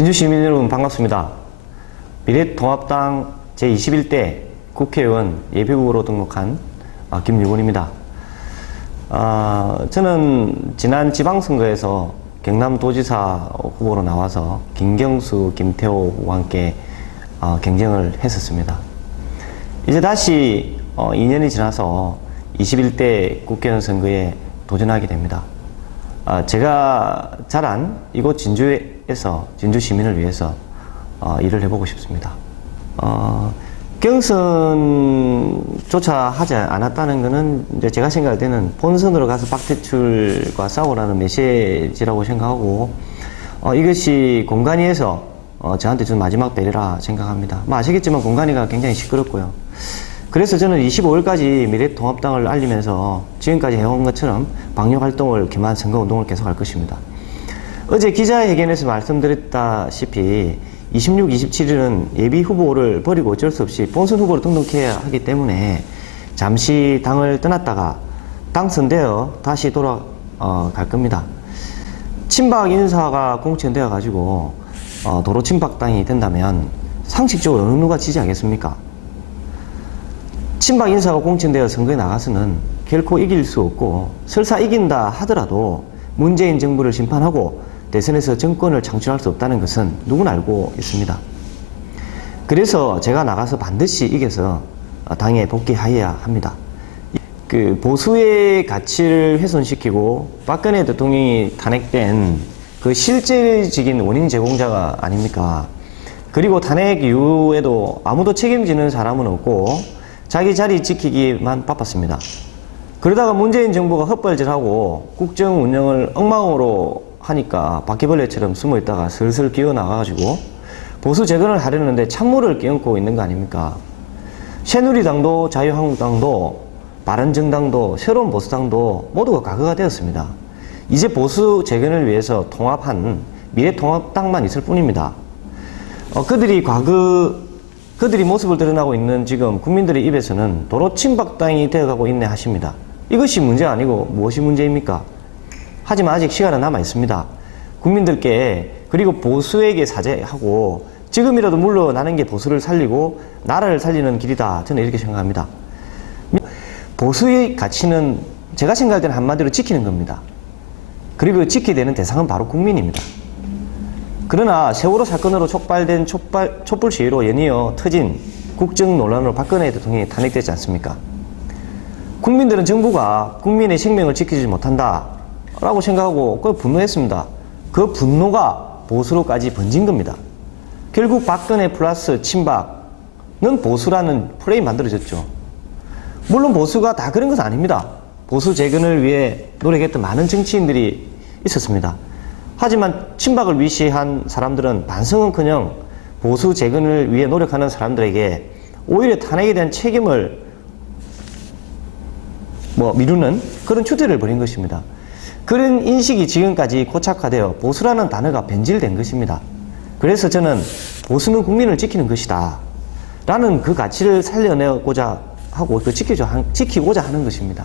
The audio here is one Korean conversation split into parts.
진주 시민 여러분 반갑습니다. 미래통합당 제21대 국회의원 예비후보로 등록한 김유곤입니다. 저는 지난 지방선거에서 경남도지사 후보로 나와서 김경수, 김태호 후보와 함께 경쟁을 했었습니다. 이제 다시 2년이 지나서 21대 국회의원 선거에 도전하게 됩니다. 제가 자란 이곳 진주에서 진주 시민을 위해서 일을 해보고 싶습니다. 경선조차 하지 않았다는 것은 이제 제가 생각할 때는 본선으로 가서 박태출과 싸우라는 메시지라고 생각하고 이것이 공간위에서 저한테 준 마지막 배려라 생각합니다. 아시겠지만 공간위가 굉장히 시끄럽고요. 그래서 저는 25일까지 미래통합당을 알리면서 지금까지 해온 것처럼 방역활동을 겸한 선거운동을 계속할 것입니다. 어제 기자회견에서 말씀드렸다시피 26, 27일은 예비후보를 버리고 어쩔 수 없이 본선 후보로 등록해야 하기 때문에 잠시 당을 떠났다가 당선되어 다시 돌아갈 겁니다. 친박 인사가 공천되어 가지고 도로 친박당이 된다면 상식적으로 어느 누가 지지하겠습니까? 친박 인사가 공천되어 선거에 나가서는 결코 이길 수 없고 설사 이긴다 하더라도 문재인 정부를 심판하고 대선에서 정권을 창출할 수 없다는 것은 누구나 알고 있습니다. 그래서 제가 나가서 반드시 이겨서 당에 복귀하여야 합니다. 그 보수의 가치를 훼손시키고 박근혜 대통령이 탄핵된 그 실질적인 원인 제공자가 아닙니까? 그리고 탄핵 이후에도 아무도 책임지는 사람은 없고 자기 자리 지키기만 바빴습니다. 그러다가 문재인 정부가 헛발질하고 국정 운영을 엉망으로 하니까 바퀴벌레처럼 숨어있다가 슬슬 기어나가가지고 보수 재건을 하려는데 찬물을 끼얹고 있는 거 아닙니까? 새누리당도 자유한국당도 바른정당도 새로운 보수당도 모두가 과거가 되었습니다. 이제 보수 재건을 위해서 통합한 미래통합당만 있을 뿐입니다. 그들이 모습을 드러나고 있는 지금 국민들의 입에서는 도로 친박당이 되어가고 있네 하십니다. 이것이 문제 아니고 무엇이 문제입니까? 하지만 아직 시간은 남아 있습니다. 국민들께 그리고 보수에게 사죄하고 지금이라도 물러나는 게 보수를 살리고 나라를 살리는 길이다. 저는 이렇게 생각합니다. 보수의 가치는 제가 생각할 때는 한마디로 지키는 겁니다. 그리고 지켜야 되는 대상은 바로 국민입니다. 그러나 세월호 사건으로 촉발된 촛불 시위로 연이어 터진 국정 논란으로 박근혜 대통령이 탄핵되지 않습니까? 국민들은 정부가 국민의 생명을 지키지 못한다 라고 생각하고 분노했습니다. 그 분노가 보수로까지 번진 겁니다. 결국 박근혜 플러스 친박은 보수라는 프레임 만들어졌죠. 물론 보수가 다 그런 것은 아닙니다. 보수 재건을 위해 노력했던 많은 정치인들이 있었습니다. 하지만 친박을 위시한 사람들은 반성은커녕 보수 재건을 위해 노력하는 사람들에게 오히려 탄핵에 대한 책임을 미루는 그런 추태를 벌인 것입니다. 그런 인식이 지금까지 고착화되어 보수라는 단어가 변질된 것입니다. 그래서 저는 보수는 국민을 지키는 것이다 라는 그 가치를 살려내고자 하고 지키고자 하는 것입니다.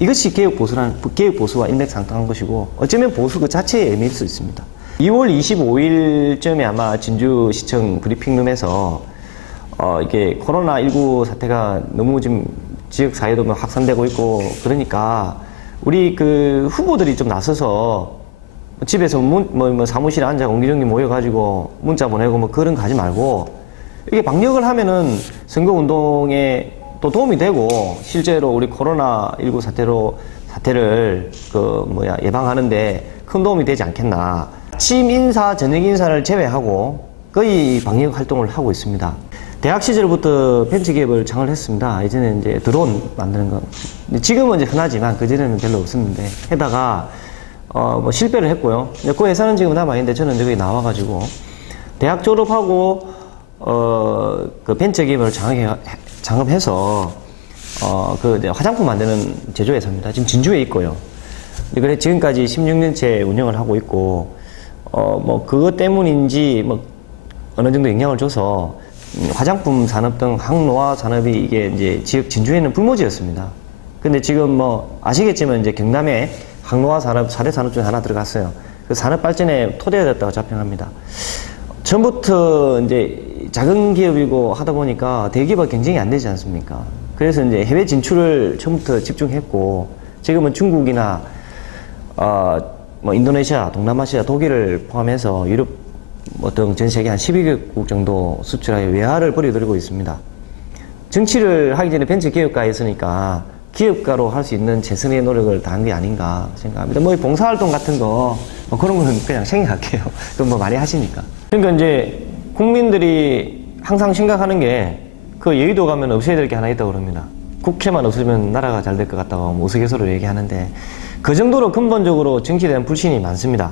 이것이 개혁 보수와 인맥상통한 것이고 어쩌면 보수 그 자체의 의미일 수 있습니다. 2월 25일쯤에 아마 진주시청 브리핑룸에서 이게 코로나19 사태가 너무 지금 지역 사회도 확산되고 있고 그러니까 우리 그 후보들이 좀 나서서 집에서 사무실에 앉아 옹기종기 모여가지고 문자 보내고 그런 거 하지 말고 이게 방역을 하면은 선거운동에 또 도움이 되고 실제로 우리 코로나19 사태를 예방하는데 큰 도움이 되지 않겠나. 아침 인사, 저녁 인사를 제외하고 거의 방역 활동을 하고 있습니다. 대학 시절부터 벤처기업을 창을 했습니다. 예전에 이제 드론 만드는 거. 지금은 이제 흔하지만 그전에는 별로 없었는데 해다가 실패를 했고요. 그 회사는 지금 남아있는데 저는 여기 나와가지고 대학 졸업하고 그 벤처기업을 창업해서 화장품 만드는 제조회사입니다. 지금 진주에 있고요. 그래 지금까지 16년째 운영을 하고 있고 그것 때문인지 어느 정도 영향을 줘서 화장품 산업 등 항노화 산업이 이게 이제 지역 진주에는 불모지였습니다. 근데 지금 아시겠지만 이제 경남에 항노화 산업 4대 산업 중에 하나 들어갔어요. 그 산업 발전에 토대가 됐다고 자평합니다. 처음부터 이제 작은 기업이고 하다 보니까 대기업과 경쟁이 안 되지 않습니까? 그래서 이제 해외 진출을 처음부터 집중했고, 지금은 중국이나, 뭐 인도네시아, 동남아시아, 독일을 포함해서 유럽 등 전 세계 한 12개국 정도 수출하여 외화를 벌여들이고 있습니다. 정치를 하기 전에 벤처 기업가에 있으니까 기업가로 할 수 있는 최선의 노력을 다한 게 아닌가 생각합니다. 뭐 봉사활동 같은 거, 뭐 그런 거는 그냥 생략할게요. 그건 뭐 많이 하시니까. 그러니까 이제 국민들이 항상 생각하는 게 그 여의도 가면 없애야 될 게 하나 있다고 그럽니다. 국회만 없으면 나라가 잘 될 것 같다고 우스갯소리로 얘기하는데, 그 정도로 근본적으로 정치에 대한 불신이 많습니다.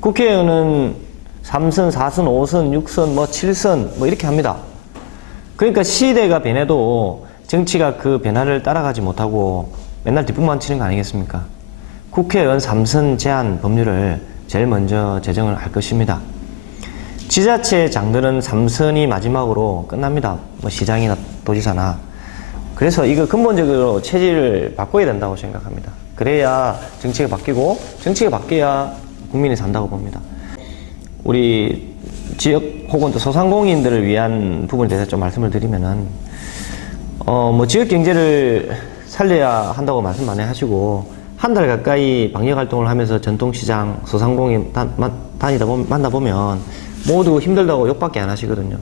국회의원은 3선, 4선, 5선, 6선, 뭐 7선 뭐 이렇게 합니다. 그러니까 시대가 변해도 정치가 그 변화를 따라가지 못하고 맨날 뒷북만 치는 거 아니겠습니까? 국회의원 3선 제한 법률을 제일 먼저 제정을 할 것입니다. 지자체장들은 3선이 마지막으로 끝납니다. 뭐 시장이나 도지사나. 그래서 이거 근본적으로 체질을 바꿔야 된다고 생각합니다. 그래야 정치가 바뀌고, 정치가 바뀌어야 국민이 산다고 봅니다. 우리 지역 혹은 또 소상공인들을 위한 부분에 대해서 좀 말씀을 드리면은, 뭐 지역 경제를 살려야 한다고 말씀 많이 하시고, 한 달 가까이 방역 활동을 하면서 전통시장, 소상공인 만나보면 모두 힘들다고 욕밖에 안 하시거든요.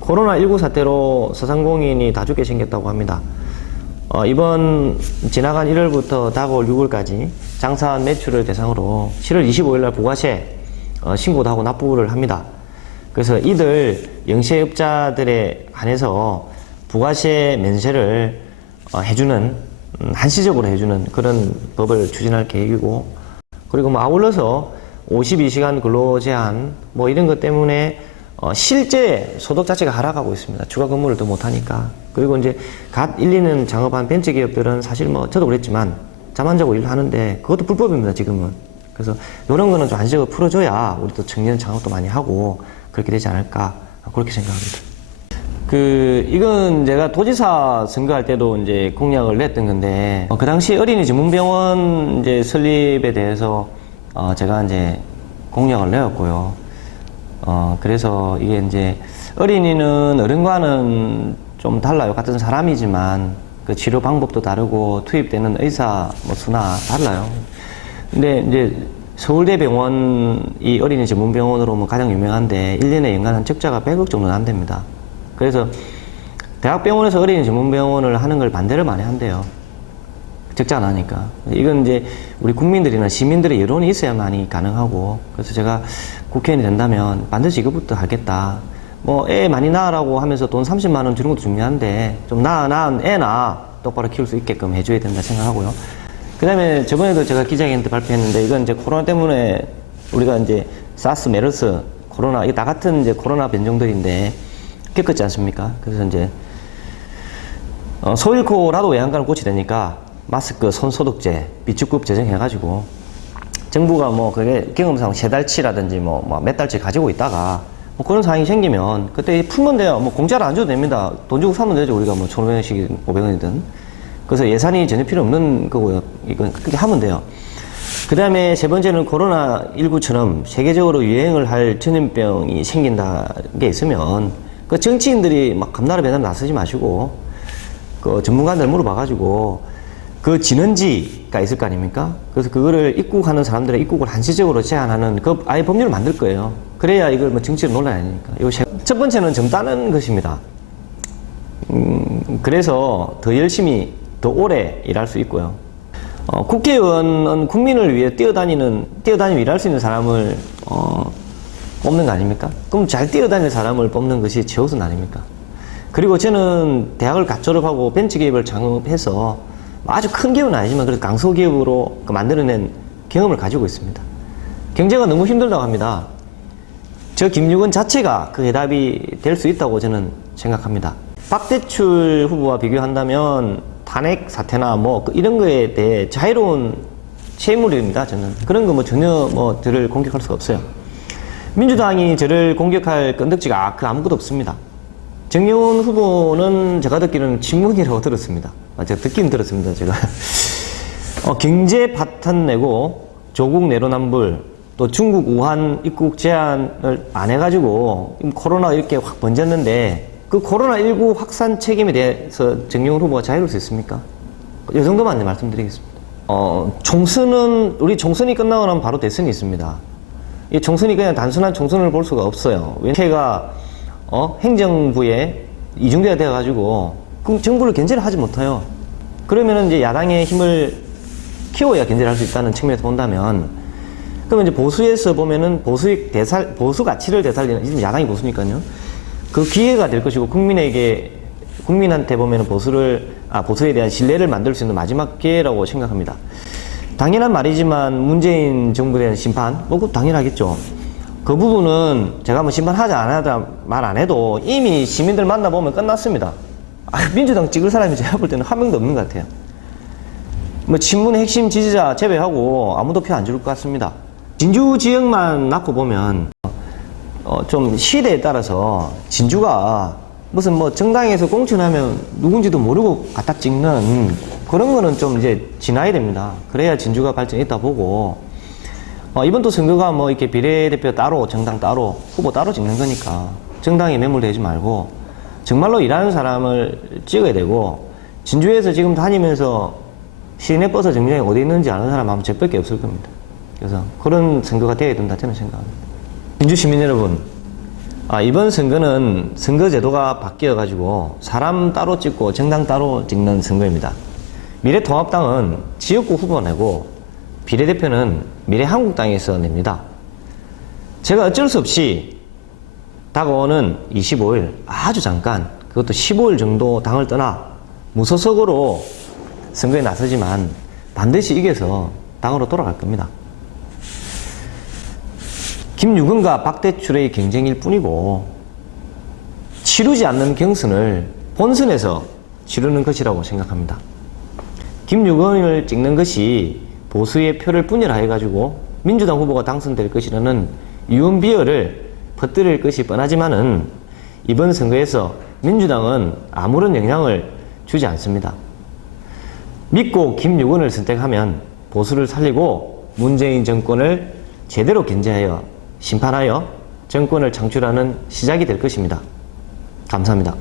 코로나19 사태로 소상공인이 다 죽게 생겼다고 합니다. 이번 지나간 1월부터 다가올 6월까지 장사한 매출을 대상으로 7월 25일 날 부가세 신고도 하고 납부를 합니다. 그래서 이들 영세업자들에 한해서 부가세 면세를 해주는, 한시적으로 해주는 그런 법을 추진할 계획이고, 그리고 뭐 아울러서 52시간 근로 제한 뭐 이런 것 때문에 실제 소득 자체가 하락하고 있습니다. 추가 근무를 더 못하니까. 그리고 이제 갓 1, 2년 창업한 벤처기업들은 사실 뭐 저도 그랬지만 잠 안 자고 일하는데 그것도 불법입니다, 지금은. 그래서 이런 거는 좀 한시적으로 풀어줘야 우리 또 청년 창업도 많이 하고 그렇게 되지 않을까, 그렇게 생각합니다. 이건 제가 도지사 선거할 때도 이제 공약을 냈던 건데, 그 당시 어린이 전문병원 이제 설립에 대해서 제가 이제 공약을 내었고요. 그래서 이게 이제 어린이는 어른과는 좀 달라요. 같은 사람이지만 그 치료 방법도 다르고 투입되는 의사 뭐 수나 달라요. 근데 이제 서울대병원이 어린이 전문병원으로 뭐 가장 유명한데 1년에 연간 한 적자가 100억 정도는 안 됩니다. 그래서 대학병원에서 어린이 전문병원을 하는 걸 반대를 많이 한대요. 적자가 나니까. 이건 이제 우리 국민들이나 시민들의 여론이 있어야만이 가능하고, 그래서 제가 국회의원이 된다면 반드시 이것부터 하겠다. 뭐 애 많이 낳으라고 하면서 돈 30만 원 주는 것도 중요한데 좀 낳은 애나 똑바로 키울 수 있게끔 해줘야 된다 생각하고요. 그 다음에 저번에도 제가 기자회견 때 발표했는데, 이건 이제 코로나 때문에 우리가 이제 사스, 메르스, 코로나, 이게 다 같은 이제 코로나 변종들인데 겪었지 않습니까? 그래서 이제 소 잃고라도 외양간을 고치려니까 마스크, 손소독제, 비축급 제정해가지고 정부가 뭐 그게 경험상 3달치라든지 뭐 몇 달치 가지고 있다가 뭐 그런 상황이 생기면 그때 풀면 돼요. 뭐 공짜로 안 줘도 됩니다. 돈 주고 사면 되죠. 우리가 뭐 1,500원씩 500원이든. 그래서 예산이 전혀 필요 없는 거고요. 이건 그렇게 하면 돼요. 그 다음에 세 번째는 코로나19처럼 세계적으로 유행을 할 전염병이 생긴다는 게 있으면 그 정치인들이 막 감나라 배나라 나서지 마시고 그 전문가들 물어봐가지고 그 진원지가 있을 거 아닙니까? 그래서 그거를 입국하는 사람들의 입국을 한시적으로 제한하는 그 아예 법률을 만들 거예요. 그래야 이걸 뭐 정치로 논란이 아니니까. 첫 번째는 젊다는 것입니다. 그래서 더 열심히 더 오래 일할 수 있고요. 국회의원은 국민을 위해 뛰어다니며 일할 수 있는 사람을 뽑는 거 아닙니까? 그럼 잘 뛰어다니는 사람을 뽑는 것이 최우선 아닙니까? 그리고 저는 대학을 갓 졸업하고 벤처기업을 창업해서 아주 큰 기업은 아니지만 그래도 강소기업으로 만들어낸 경험을 가지고 있습니다. 경제가 너무 힘들다고 합니다. 저 김유건 자체가 그 해답이 될 수 있다고 저는 생각합니다. 박대출 후보와 비교한다면 탄핵 사태나 뭐 이런 거에 대해 자유로운 채무입니다. 저는 그런 거 뭐 전혀 뭐 저를 공격할 수가 없어요. 민주당이 저를 공격할 건덕지가 아무것도 없습니다. 정의원 후보는 제가 듣기로는 친문이라고 들었습니다. 제가 듣긴 들었습니다. 제가 경제 파탄 내고 조국 내로남불 또 중국 우한 입국 제한을 안 해가지고 코로나가 이렇게 확 번졌는데 그 코로나19 확산 책임에 대해서 정용훈 후보가 자유로울 수 있습니까? 이 정도만 이제 말씀드리겠습니다. 우리 총선이 끝나고 나면 바로 대선이 있습니다. 이 총선이 그냥 단순한 총선을 볼 수가 없어요. 왜냐면 행정부에 이중대가 되어가지고 정부를 견제를 하지 못해요. 그러면은 이제 야당의 힘을 키워야 견제를 할 수 있다는 측면에서 본다면, 그러면 이제 보수에서 보면은 보수 가치를 되살리는, 지금 야당이 보수니까요. 그 기회가 될 것이고, 국민한테 보면은 보수에 대한 신뢰를 만들 수 있는 마지막 기회라고 생각합니다. 당연한 말이지만 문재인 정부에 대한 심판, 그거 당연하겠죠. 그 부분은 제가 뭐 심판하자 안 하자 말 안 해도 이미 시민들 만나보면 끝났습니다. 민주당 찍을 사람이 제가 볼 때는 한 명도 없는 것 같아요. 뭐 친문 핵심 지지자 제외하고 아무도 표 안 줄 것 같습니다. 진주 지역만 놓고 보면 좀 시대에 따라서 진주가 무슨 뭐 정당에서 공천하면 누군지도 모르고 갖다 찍는 그런 거는 좀 이제 지나야 됩니다. 그래야 진주가 발전이 있다 보고, 이번 또 선거가 뭐 이렇게 비례대표 따로, 정당 따로, 후보 따로 찍는 거니까 정당에 매몰되지 말고 정말로 일하는 사람을 찍어야 되고, 진주에서 지금 다니면서 시내 버스 정류장이 어디 있는지 아는 사람 아마 저밖에 없을 겁니다. 그래서 그런 선거가 되어야 된다 저는 생각합니다. 진주 시민 여러분, 이번 선거는 선거제도가 바뀌어가지고 사람 따로 찍고 정당 따로 찍는 선거입니다. 미래통합당은 지역구 후보 내고 비례대표는 미래한국당에서 냅니다. 제가 어쩔 수 없이 다가오는 25일, 아주 잠깐, 그것도 15일 정도 당을 떠나 무소속으로 선거에 나서지만 반드시 이겨서 당으로 돌아갈 겁니다. 김유근과 박대출의 경쟁일 뿐이고, 치르지 않는 경선을 본선에서 치르는 것이라고 생각합니다. 김유근을 찍는 것이 보수의 표를 분열해가지고 민주당 후보가 당선될 것이라는 유언비어를 퍼뜨릴 것이 뻔하지만은 이번 선거에서 민주당은 아무런 영향을 주지 않습니다. 믿고 김유근을 선택하면 보수를 살리고 문재인 정권을 제대로 견제하여 심판하여 정권을 창출하는 시작이 될 것입니다. 감사합니다.